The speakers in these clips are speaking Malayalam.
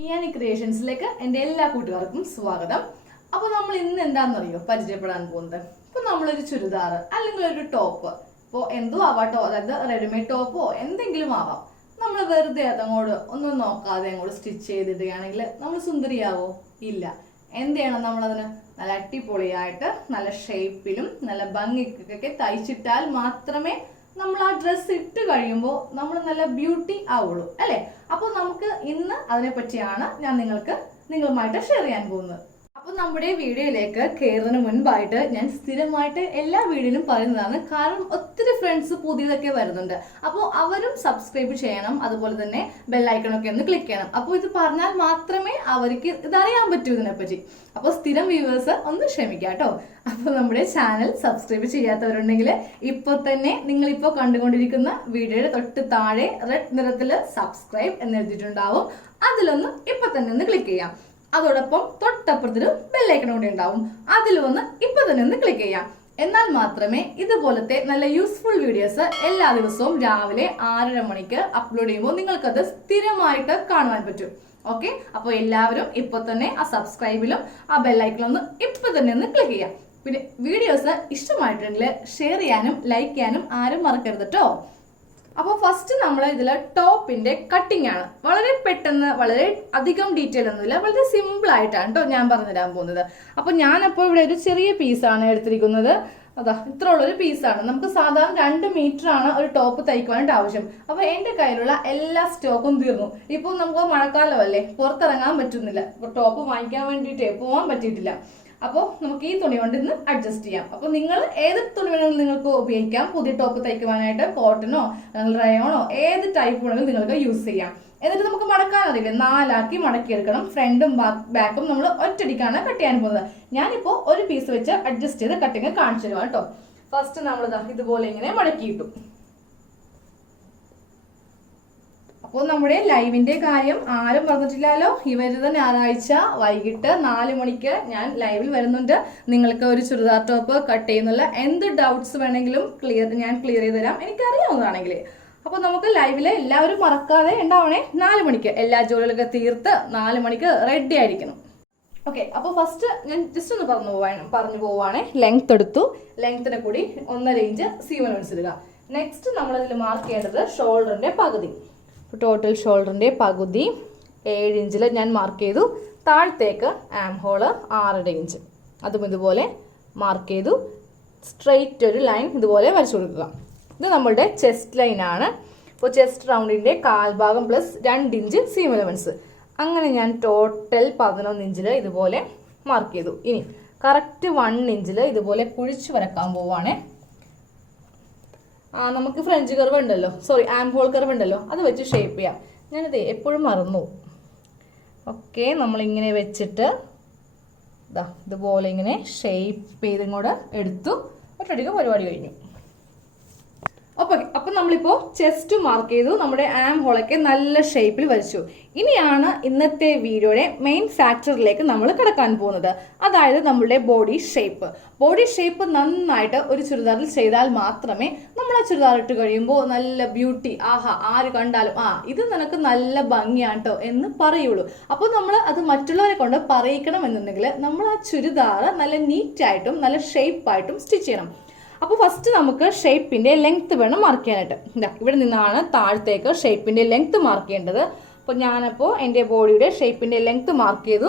ഇയാനി ക്രിയേഷൻസിലേക്ക് എൻ്റെ എല്ലാ കൂട്ടുകാർക്കും സ്വാഗതം. അപ്പോൾ നമ്മൾ ഇന്ന് എന്താണെന്നറിയോ പരിചയപ്പെടാൻ പോകുന്നത്. ഇപ്പോൾ നമ്മളൊരു ചുരിദാർ അല്ലെങ്കിൽ ഒരു ടോപ്പ്, ഇപ്പോൾ എന്തോ ആവാട്ടോ, അതായത് റെഡിമെയ്ഡ് ടോപ്പോ എന്തെങ്കിലും ആവാം, നമ്മൾ വെറുതെ അതങ്ങോട്ട് ഒന്നും നോക്കാതെ അങ്ങോട്ട് സ്റ്റിച്ച് ചെയ്തിടുകയാണെങ്കിൽ നമ്മൾ സുന്ദരിയാവോ? ഇല്ല. എന്ത് ചെയ്യണം? നമ്മളതിന് നല്ല അടിപൊളിയായിട്ട് നല്ല ഷേപ്പിലും നല്ല ഭംഗിക്കൊക്കെ തയ്ച്ചിട്ടാൽ മാത്രമേ നമ്മൾ ആ ഡ്രസ്സ് ഇട്ട് കഴിയുമ്പോൾ നമ്മൾ നല്ല ബ്യൂട്ടി ആവുള്ളൂ, അല്ലേ? അപ്പോൾ നമുക്ക് ഇന്ന് അതിനെ പറ്റിയാണ് ഞാൻ നിങ്ങളുമായിട്ട് ഷെയർ ചെയ്യാൻ പോകുന്നത്. അപ്പോൾ നമ്മുടെ വീഡിയോയിലേക്ക് കയറുന്നതിന് മുൻപായിട്ട് ഞാൻ സ്ഥിരമായിട്ട് എല്ലാ വീഡിയോയിലും പറയുന്നതാണ്, കാരണം ഒത്തിരി ഫ്രണ്ട്സ് പുതിയതൊക്കെ വരുന്നുണ്ട്. അപ്പോൾ അവരും സബ്സ്ക്രൈബ് ചെയ്യണം, അതുപോലെ തന്നെ ബെല്ലൈക്കണൊക്കെ ഒന്ന് ക്ലിക്ക് ചെയ്യണം. അപ്പോൾ ഇത് പറഞ്ഞാൽ മാത്രമേ അവർക്ക് ഇതറിയാൻ പറ്റൂ ഇതിനെപ്പറ്റി. അപ്പോൾ സ്ഥിരം വ്യൂവേഴ്സ് ഒന്ന് ക്ഷമിക്കാം കേട്ടോ. അപ്പോൾ നമ്മുടെ ചാനൽ സബ്സ്ക്രൈബ് ചെയ്യാത്തവരുണ്ടെങ്കിൽ ഇപ്പോൾ തന്നെ നിങ്ങളിപ്പോൾ കണ്ടുകൊണ്ടിരിക്കുന്ന വീഡിയോയുടെ തൊട്ട് താഴെ റെഡ് നിറത്തിൽ സബ്സ്ക്രൈബ് എന്ന് എഴുതിയിട്ടുണ്ടാവും, അതിലൊന്ന് ഇപ്പോൾ തന്നെ ഒന്ന് ക്ലിക്ക് ചെയ്യാം. അതോടൊപ്പം തൊട്ടപ്പുറത്തൊരു ബെല്ലൈക്കൺ കൂടി ഉണ്ടാവും, അതിലൊന്ന് ഇപ്പൊ തന്നെ ഒന്ന് ക്ലിക്ക് ചെയ്യാം. എന്നാൽ മാത്രമേ ഇതുപോലത്തെ നല്ല യൂസ്ഫുൾ വീഡിയോസ് എല്ലാ ദിവസവും രാവിലെ 6:30 മണിക്ക് അപ്ലോഡ് ചെയ്യുമ്പോൾ നിങ്ങൾക്കത് സ്ഥിരമായിട്ട് കാണുവാൻ പറ്റും. ഓക്കെ, അപ്പോൾ എല്ലാവരും ഇപ്പൊ തന്നെ ആ സബ്സ്ക്രൈബിലും ആ ബെല്ലൈക്കണിലൊന്ന് ഇപ്പൊ തന്നെ ഒന്ന് ക്ലിക്ക് ചെയ്യാം. പിന്നെ വീഡിയോസ് ഇഷ്ടമായിട്ടുണ്ടെങ്കിൽ ഷെയർ ചെയ്യാനും ലൈക്ക് ചെയ്യാനും ആരും മറക്കരുത് കേട്ടോ. അപ്പോൾ ഫസ്റ്റ് നമ്മൾ ഇതിൽ ടോപ്പിന്റെ കട്ടിംഗ് ആണ്. വളരെ പെട്ടെന്ന്, വളരെ അധികം ഡീറ്റെയിൽ ഒന്നുമില്ല, വളരെ സിമ്പിൾ ആയിട്ടാണ് കേട്ടോ ഞാൻ പറഞ്ഞുതരാൻ പോകുന്നത്. അപ്പോൾ ഞാനപ്പോൾ ഇവിടെ ഒരു ചെറിയ പീസാണ് എടുത്തിരിക്കുന്നത്. അതാ ഇത്ര ഉള്ളൊരു പീസാണ്. നമുക്ക് സാധാരണ 2 മീറ്റർ ആണ് ഒരു ടോപ്പ് തയ്ക്കുവാനായിട്ട് ആവശ്യം. അപ്പോൾ എൻ്റെ കയ്യിലുള്ള എല്ലാ സ്റ്റോക്കും തീർന്നു. ഇപ്പോൾ നമുക്ക് മഴക്കാലമല്ലേ, പുറത്തിറങ്ങാൻ പറ്റുന്നില്ല, ഇപ്പോൾ ടോപ്പ് വാങ്ങിക്കാൻ വേണ്ടിയിട്ട് പോകാൻ പറ്റിയിട്ടില്ല. അപ്പോൾ നമുക്ക് ഈ തുണി കൊണ്ട് ഇന്ന് അഡ്ജസ്റ്റ് ചെയ്യാം. അപ്പോൾ നിങ്ങൾ ഏത് തുണി വേണമെങ്കിലും നിങ്ങൾക്ക് ഉപയോഗിക്കാം. പുതിയ ടോപ്പ് തയ്ക്കുവാനായിട്ട് കോട്ടനോ റയോണോ ഏത് ടൈപ്പ് വേണമെങ്കിലും നിങ്ങൾക്ക് യൂസ് ചെയ്യാം. എന്നിട്ട് നമുക്ക് മടക്കാൻ അറിയില്ല, 4 മടക്കിയെടുക്കണം. ഫ്രണ്ടും ബാക്കും നമ്മൾ ഒറ്റടിക്കാണ് കട്ട് ചെയ്യാൻ പോകുന്നത്. ഞാനിപ്പോൾ ഒരു പീസ് വെച്ച് അഡ്ജസ്റ്റ് ചെയ്ത് കട്ടിങ് കാണിച്ചു തരുവാ കേട്ടോ. ഫസ്റ്റ് നമ്മൾ ഇതുപോലെ ഇങ്ങനെ മടക്കിയിട്ടു. അപ്പോൾ നമ്മുടെ ലൈവിന്റെ കാര്യം ആരും പറഞ്ഞിട്ടില്ലല്ലോ. ഈ വരുന്ന ഞായറാഴ്ച വൈകിട്ട് 4 മണിക്ക് ഞാൻ ലൈവിൽ വരുന്നുണ്ട്. നിങ്ങൾക്ക് ഒരു ചുരിദാർ ടോപ്പ് കട്ട് ചെയ്യുന്നുള്ള എന്ത് ഡൗട്ട്സ് വേണമെങ്കിലും ഞാൻ ക്ലിയർ ചെയ്ത് തരാം, എനിക്കറിയാവുന്നതാണെങ്കിൽ. അപ്പോൾ നമുക്ക് ലൈവില് എല്ലാവരും മറക്കാതെ ഉണ്ടാവണേ. 4 മണിക്ക് എല്ലാ ജോലികളൊക്കെ തീർത്ത് 4 മണിക്ക് റെഡി ആയിരിക്കണം. ഓക്കെ, അപ്പോൾ ഫസ്റ്റ് ഞാൻ ജസ്റ്റ് ഒന്ന് പറഞ്ഞു പോവാണ്. ലെങ്ത് എടുത്തു, ലെങ്ത്തിനെ കൂടി 1.5 ഇഞ്ച് സീവൻ ഇടുക. നെക്സ്റ്റ് നമ്മളതിൽ മാർക്ക് ചെയ്യേണ്ടത് ഷോൾഡറിന്റെ പകുതി. ടോട്ടൽ ഷോൾഡറിന്റെ പകുതി 7 ഇഞ്ചിൽ ഞാൻ മാർക്ക് ചെയ്തു. താഴത്തേക്ക് ആം ഹോള് 6.5 ഇഞ്ച്, അതും ഇതുപോലെ മാർക്ക് ചെയ്തു. സ്ട്രെയിറ്റ് ഒരു ലൈൻ ഇതുപോലെ വരച്ചു കൊടുക്കുക. ഇത് നമ്മളുടെ ചെസ്റ്റ് ലൈൻ ആണ്. അപ്പോൾ ചെസ്റ്റ് റൗണ്ടിന്റെ കാൽഭാഗം പ്ലസ് 2 ഇഞ്ച് സീം എലമെന്റ്സ്. അങ്ങനെ ഞാൻ ടോട്ടൽ 11 ഇഞ്ചിൽ ഇതുപോലെ മാർക്ക് ചെയ്തു. ഇനി കറക്റ്റ് 1 ഇഞ്ചിൽ ഇതുപോലെ കുഴിച്ചു വരക്കാൻ പോവാണ്. നമുക്ക് ഫ്രഞ്ച് കർവ് ഉണ്ടല്ലോ, ആം ഹോൾ കർവ് ഉണ്ടല്ലോ, അത് വെച്ച് ഷേപ്പ് ചെയ്യാം. ഞാനത് എപ്പോഴും മറന്നു. ഓക്കെ, നമ്മളിങ്ങനെ വെച്ചിട്ട് ഇതുപോലെ ഇങ്ങനെ ഷേപ്പ് ചെയ്തും കൂടെ എടുത്തു. ഒറ്റയടിക്ക് പരിപാടി കഴിഞ്ഞു. അപ്പം നമ്മളിപ്പോൾ ചെസ്റ്റ് മാർക്ക് ചെയ്തു, നമ്മുടെ ആം ഹോളൊക്കെ നല്ല ഷേപ്പിൽ വരച്ചു. ഇനിയാണ് ഇന്നത്തെ വീഡിയോയുടെ മെയിൻ ഫാക്ടറിലേക്ക് നമ്മൾ കിടക്കാൻ പോകുന്നത്, അതായത് നമ്മളുടെ ബോഡി ഷേപ്പ്. ബോഡി ഷേപ്പ് നന്നായിട്ട് ഒരു ചുരിദാറിൽ ചെയ്താൽ മാത്രമേ നമ്മൾ ആ ചുരിദാർ ഇട്ട് കഴിയുമ്പോൾ നല്ല ബ്യൂട്ടി, ആര് കണ്ടാലും ഇത് നിനക്ക് നല്ല ഭംഗിയാണ് കേട്ടോ എന്ന് പറയുള്ളൂ. അപ്പോൾ നമ്മൾ അത് മറ്റുള്ളവരെ കൊണ്ട് പറയിക്കണം എന്നുണ്ടെങ്കിൽ നമ്മൾ ആ ചുരിദാർ നല്ല നീറ്റായിട്ടും നല്ല ഷേപ്പായിട്ടും സ്റ്റിച്ച് ചെയ്യണം. അപ്പോൾ ഫസ്റ്റ് നമുക്ക് ഷേപ്പിന്റെ ലെങ്ത് വേണം മാർക്ക് ചെയ്യാനായിട്ട്. ഇവിടെ നിന്നാണ് താഴത്തേക്ക് ഷേപ്പിന്റെ ലെങ്ത് മാർക്ക് ചെയ്യേണ്ടത്. അപ്പോൾ ഞാനപ്പോൾ എൻ്റെ ബോഡിയുടെ ഷേപ്പിന്റെ ലെങ്ത് മാർക്ക് ചെയ്തു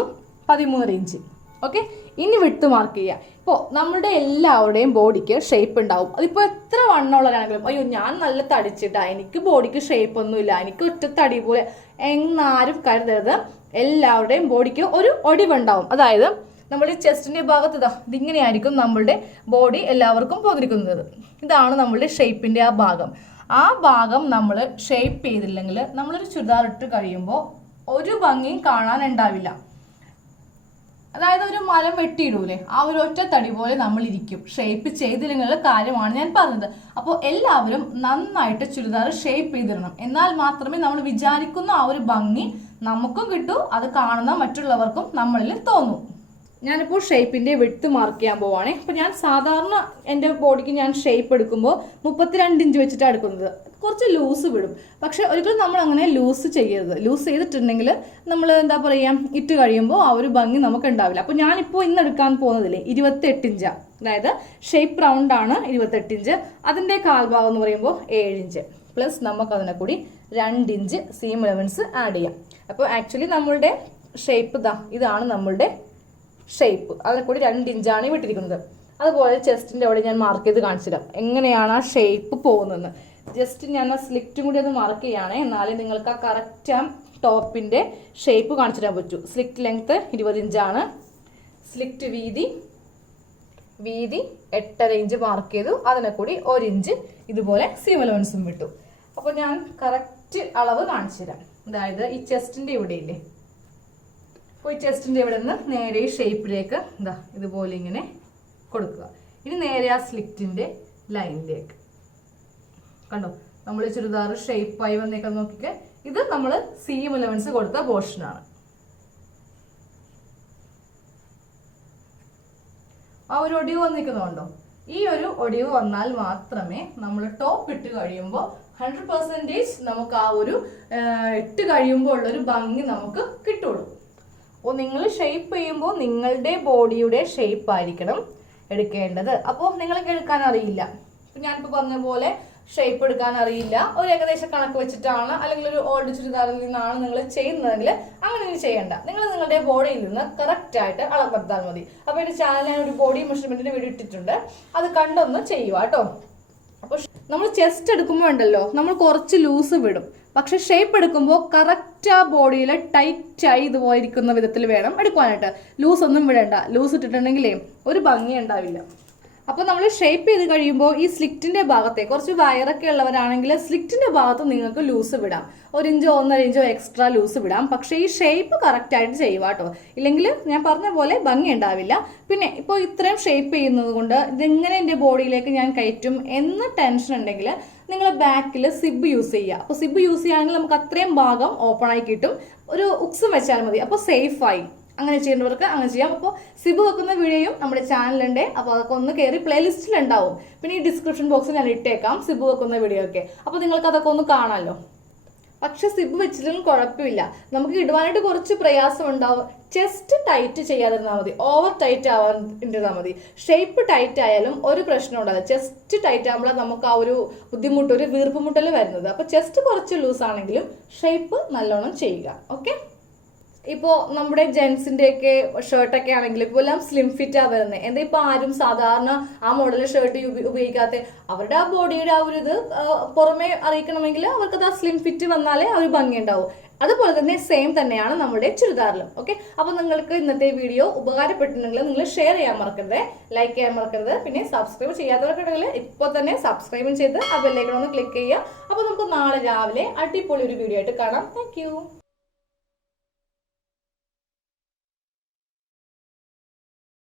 13 ഇഞ്ച്. ഓക്കെ, ഇനി വിട്ട് മാർക്ക് ചെയ്യുക. ഇപ്പോൾ നമ്മളുടെ എല്ലാവരുടെയും ബോഡിക്ക് ഷേപ്പ് ഉണ്ടാവും. അതിപ്പോൾ എത്ര വണ്ണമുള്ളവരാണെങ്കിലും അയ്യോ ഞാൻ നല്ല തടിച്ചിട്ടാ, എനിക്ക് ബോഡിക്ക് ഷേപ്പ് ഒന്നുമില്ല, എനിക്ക് ഒറ്റ തടി പോലെ എന്നാരും കരുതരുത്. എല്ലാവരുടെയും ബോഡിക്ക് ഒരു ഒടിവുണ്ടാവും. അതായത് നമ്മുടെ ചെസ്റ്റിന്റെ ഭാഗത്ത് ഇതിങ്ങനെയായിരിക്കും നമ്മളുടെ ബോഡി എല്ലാവർക്കും പോന്നിരിക്കുന്നത്. ഇതാണ് നമ്മളുടെ ഷേപ്പിന്റെ ആ ഭാഗം. ആ ഭാഗം നമ്മൾ ഷേപ്പ് ചെയ്തില്ലെങ്കിൽ നമ്മളൊരു ചുരിദാർ ഇട്ട് കഴിയുമ്പോൾ ഒരു ഭംഗിയും കാണാൻ ഉണ്ടാവില്ല. അതായത് ഒരു മരം വെട്ടിയിടൂലേ, ആ ഒരു ഒറ്റ തടി പോലെ നമ്മൾ ഇരിക്കും. ഷേപ്പ് ചെയ്തില്ലെങ്കിൽ കാര്യമാണ് ഞാൻ പറഞ്ഞത്. അപ്പോൾ എല്ലാവരും നന്നായിട്ട് ചുരിദാർ ഷേപ്പ് ചെയ്തിടണം. എന്നാൽ മാത്രമേ നമ്മൾ വിചാരിക്കുന്ന ആ ഒരു ഭംഗി നമുക്കും കിട്ടൂ, അത് കാണുന്ന മറ്റുള്ളവർക്കും നമ്മളിൽ തോന്നും. ഞാനിപ്പോൾ ഷേപ്പിന്റെ വിഡ്ത്ത് മാർക്ക് ചെയ്യാൻ പോവാണേ. അപ്പോൾ ഞാൻ സാധാരണ എൻ്റെ ബോഡിക്ക് ഞാൻ ഷേപ്പ് എടുക്കുമ്പോൾ 32 ഇഞ്ച് വെച്ചിട്ടാണ് എടുക്കുന്നത്. കുറച്ച് ലൂസ് വിടും, പക്ഷെ ഒരിക്കലും നമ്മൾ അങ്ങനെ ലൂസ് ചെയ്യരുത്. ലൂസ് ചെയ്തിട്ടുണ്ടെങ്കിൽ നമ്മൾ എന്താ പറയുക, ഇട്ട് കഴിയുമ്പോൾ ആ ഒരു ഭംഗി നമുക്ക് ഉണ്ടാവില്ല. അപ്പോൾ ഞാനിപ്പോൾ ഇന്ന് എടുക്കാൻ പോകുന്നതില്ലേ 28 ഇഞ്ചാണ്. അതായത് ഷേപ്പ് റൗണ്ട് ആണ് 28 ഇഞ്ച്. അതിൻ്റെ കാൽഭാഗം എന്ന് പറയുമ്പോൾ 7 ഇഞ്ച് പ്ലസ് നമുക്ക് അതിനെ കൂടി 2 ഇഞ്ച് സീം അലവൻസ് ആഡ് ചെയ്യാം. അപ്പോൾ ആക്ച്വലി നമ്മളുടെ ഷേപ്പ് ഇതാണ് നമ്മളുടെ ഷേപ്പ്. അതിനെ കൂടി 2 ഇഞ്ചാണ് വിട്ടിരിക്കുന്നത്. അതുപോലെ ചെസ്റ്റിൻ്റെ അവിടെ ഞാൻ മാർക്ക് ചെയ്ത് കാണിച്ചു തരാം എങ്ങനെയാണ് ആ ഷേപ്പ് പോകുന്നതെന്ന്. ജസ്റ്റ് ഞാൻ ആ സ്ലിറ്റും കൂടി ഒന്ന് മാർക്ക് ചെയ്യുകയാണെ, എന്നാലേ നിങ്ങൾക്ക് ആ കറക്റ്റ് ആ ടോപ്പിൻ്റെ ഷേപ്പ് കാണിച്ചു തരാൻ പറ്റൂ. സ്ലിറ്റ് ലെങ്ത്ത് 20 ഇഞ്ചാണ്. സ്ലിറ്റ് വീതി 8.5 ഇഞ്ച് മാർക്ക് ചെയ്തു. അതിനെ കൂടി 1 ഇഞ്ച് ഇതുപോലെ സീം അലവൻസും വിട്ടു. അപ്പോൾ ഞാൻ കറക്റ്റ് അളവ് കാണിച്ചു തരാം. അതായത് ഈ ചെസ്റ്റിൻ്റെ ഇവിടെ ഇല്ലേ, അപ്പോൾ ഈ ചെസ്റ്റിൻ്റെ ഇവിടെ നിന്ന് നേരെ ഈ ഷേപ്പിലേക്ക് ഇതുപോലെ ഇങ്ങനെ കൊടുക്കുക. ഇനി നേരെ ആ സ്ലിറ്റിൻ്റെ ലൈനിലേക്ക് കണ്ടോ, നമ്മൾ ചുരിദാർ ഷേപ്പായി വന്നേക്കാൻ നോക്കിക്കെ. ഇത് നമ്മൾ സീം അലവൻസ് കൊടുത്ത പോർഷനാണ്. ആ ഒരു ഒടിവ് വന്നിരിക്കുന്നുണ്ടോ? ഈ ഒരു ഒടിവ് വന്നാൽ മാത്രമേ നമ്മൾ ടോപ്പ് ഇട്ട് കഴിയുമ്പോൾ 100% നമുക്ക് ആ ഒരു ഇട്ട് കഴിയുമ്പോൾ ഉള്ളൊരു ഭംഗി നമുക്ക് കിട്ടുള്ളൂ. അപ്പോൾ നിങ്ങൾ ഷേപ്പ് ചെയ്യുമ്പോൾ നിങ്ങളുടെ ബോഡിയുടെ ഷേപ്പ് ആയിരിക്കണം എടുക്കേണ്ടത്. അപ്പോൾ നിങ്ങൾക്ക് എടുക്കാൻ അറിയില്ല, ഞാനിപ്പോൾ പറഞ്ഞ പോലെ ഷേപ്പ് എടുക്കാൻ അറിയില്ല, ഒരു ഏകദേശ കണക്ക് വെച്ചിട്ടാണ് അല്ലെങ്കിൽ ഒരു ഓൾഡ് ചുരിദാറിൽ നിന്നാണ് നിങ്ങൾ ചെയ്യുന്നതെങ്കിൽ അങ്ങനെ ചെയ്യേണ്ട. നിങ്ങൾ നിങ്ങളുടെ ബോഡിയിൽ നിന്ന് കറക്റ്റായിട്ട് അളവെടുത്താൽ മതി. അപ്പോൾ എൻ്റെ ചാനലിൽ ഞാൻ ഒരു ബോഡി മെഷർമെൻറ്റിൻ്റെ വീഡിയോ ഇട്ടിട്ടുണ്ട്, അത് കണ്ടൊന്ന് ചെയ്യുക കേട്ടോ. അപ്പോൾ നമ്മൾ ചെസ്റ്റ് എടുക്കുമ്പോൾ ഉണ്ടല്ലോ, നമ്മൾ കുറച്ച് ലൂസ് വിടും, പക്ഷെ ഷേപ്പ് എടുക്കുമ്പോൾ കറക്റ്റ് ആ ബോഡിയിൽ ടൈറ്റായി ഇതുപോലെ ഇരിക്കുന്ന വിധത്തിൽ വേണം എടുക്കാനായിട്ട്. ലൂസ് ഒന്നും വിടണ്ട. ലൂസ് ഇട്ടിട്ടുണ്ടെങ്കിലേ ഒരു ഭംഗി ഉണ്ടാവില്ല. അപ്പോൾ നമ്മൾ ഷേപ്പ് ചെയ്ത് കഴിയുമ്പോൾ ഈ സ്ലിറ്റിൻ്റെ ഭാഗത്തെ കുറച്ച് വയറൊക്കെ ഉള്ളവരാണെങ്കിൽ സ്ലിറ്റിൻ്റെ ഭാഗത്ത് നിങ്ങൾക്ക് ലൂസ് വിടാം, 1 ഇഞ്ചോ 1.5 ഇഞ്ചോ എക്സ്ട്രാ ലൂസ് വിടാം. പക്ഷേ ഈ ഷേപ്പ് കറക്റ്റായിട്ട് ചെയ്യുക കേട്ടോ, ഇല്ലെങ്കിൽ ഞാൻ പറഞ്ഞ പോലെ ഭംഗി ഉണ്ടാവില്ല. പിന്നെ ഇപ്പോൾ ഇത്രയും ഷേപ്പ് ചെയ്യുന്നത് കൊണ്ട് ഇതെങ്ങനെ എൻ്റെ ബോഡിയിലേക്ക് ഞാൻ കയറ്റും എന്ന ടെൻഷൻ ഉണ്ടെങ്കിൽ നിങ്ങൾ ബാക്കിൽ സിബ് യൂസ് ചെയ്യുക. അപ്പോൾ സിബ് യൂസ് ചെയ്യുകയാണെങ്കിൽ നമുക്ക് അത്രയും ഭാഗം ഓപ്പൺ ആയി കിട്ടും. ഒരു ഉക്സും വെച്ചാൽ മതി, അപ്പോൾ സേഫായി. അങ്ങനെ ചെയ്യുന്നവർക്ക് അങ്ങനെ ചെയ്യാം. അപ്പോൾ സിബ് വെക്കുന്ന വീഡിയോയും നമ്മുടെ ചാനലുണ്ട്, അപ്പോൾ അതൊക്കെ ഒന്ന് കയറി പ്ലേലിസ്റ്റിൽ ഉണ്ടാവും. പിന്നെ ഈ ഡിസ്ക്രിപ്ഷൻ ബോക്സിൽ ഞാൻ ഇട്ടേക്കാം സിബ് വെക്കുന്ന വീഡിയോ ഒക്കെ, അപ്പോൾ നിങ്ങൾക്ക് അതൊക്കെ ഒന്ന് കാണാമല്ലോ. പക്ഷെ സിബ് വെച്ചിട്ടും കുഴപ്പമില്ല, നമുക്ക് ഇടുവാനായിട്ട് കുറച്ച് പ്രയാസം ഉണ്ടാവും. ചെസ്റ്റ് ടൈറ്റ് ചെയ്യാതിരുന്നാൽ മതി, ഓവർ ടൈറ്റ് ആവാതിരുന്നാൽ മതി. ഷേപ്പ് ടൈറ്റ് ആയാലും ഒരു പ്രശ്നം ഉണ്ടാവില്ല. ചെസ്റ്റ് ടൈറ്റ് ആകുമ്പോഴാണ് നമുക്ക് ആ ഒരു ബുദ്ധിമുട്ട്, ഒരു വീർപ്പുമുട്ടൽ വരുന്നത്. അപ്പോൾ ചെസ്റ്റ് കുറച്ച് ലൂസ് ആണെങ്കിലും ഷേപ്പ് നല്ലോണം ചെയ്യുക. ഓക്കെ, ഇപ്പോൾ നമ്മുടെ ജെൻസിൻ്റെയൊക്കെ ഷർട്ടൊക്കെ ആണെങ്കിൽ ഇപ്പോൾ എല്ലാം സ്ലിം ഫിറ്റാണ് വരുന്നത്. എന്താ ഇപ്പോൾ ആരും സാധാരണ ആ മോഡൽ ഷർട്ട് ഉപയോഗിക്കാത്ത, അവരുടെ ആ ബോഡിയുടെ ആ ഒരു ഇത് പുറമെ അറിയിക്കണമെങ്കിൽ അവർക്കത് ആ സ്ലിം ഫിറ്റ് വന്നാലേ ആ ഒരു ഭംഗി ഉണ്ടാവും. അതുപോലെ തന്നെ സെയിം തന്നെയാണ് നമ്മുടെ ചുരിദാറിലും. ഓക്കെ, അപ്പോൾ നിങ്ങൾക്ക് ഇന്നത്തെ വീഡിയോ ഉപകാരപ്പെട്ടിട്ടുണ്ടെങ്കിൽ നിങ്ങൾ ഷെയർ ചെയ്യാൻ മറക്കരുത്, ലൈക്ക് ചെയ്യാൻ മറക്കരുത്. പിന്നെ സബ്സ്ക്രൈബ് ചെയ്യാത്തവർക്കുണ്ടെങ്കിൽ ഇപ്പോൾ തന്നെ സബ്സ്ക്രൈബും ചെയ്ത് ആ ബെല്ലൈക്കൺ ഒന്ന് ക്ലിക്ക് ചെയ്യുക. അപ്പോൾ നമുക്ക് നാളെ രാവിലെ അടിപൊളി ഒരു വീഡിയോ ആയിട്ട് കാണാം. താങ്ക്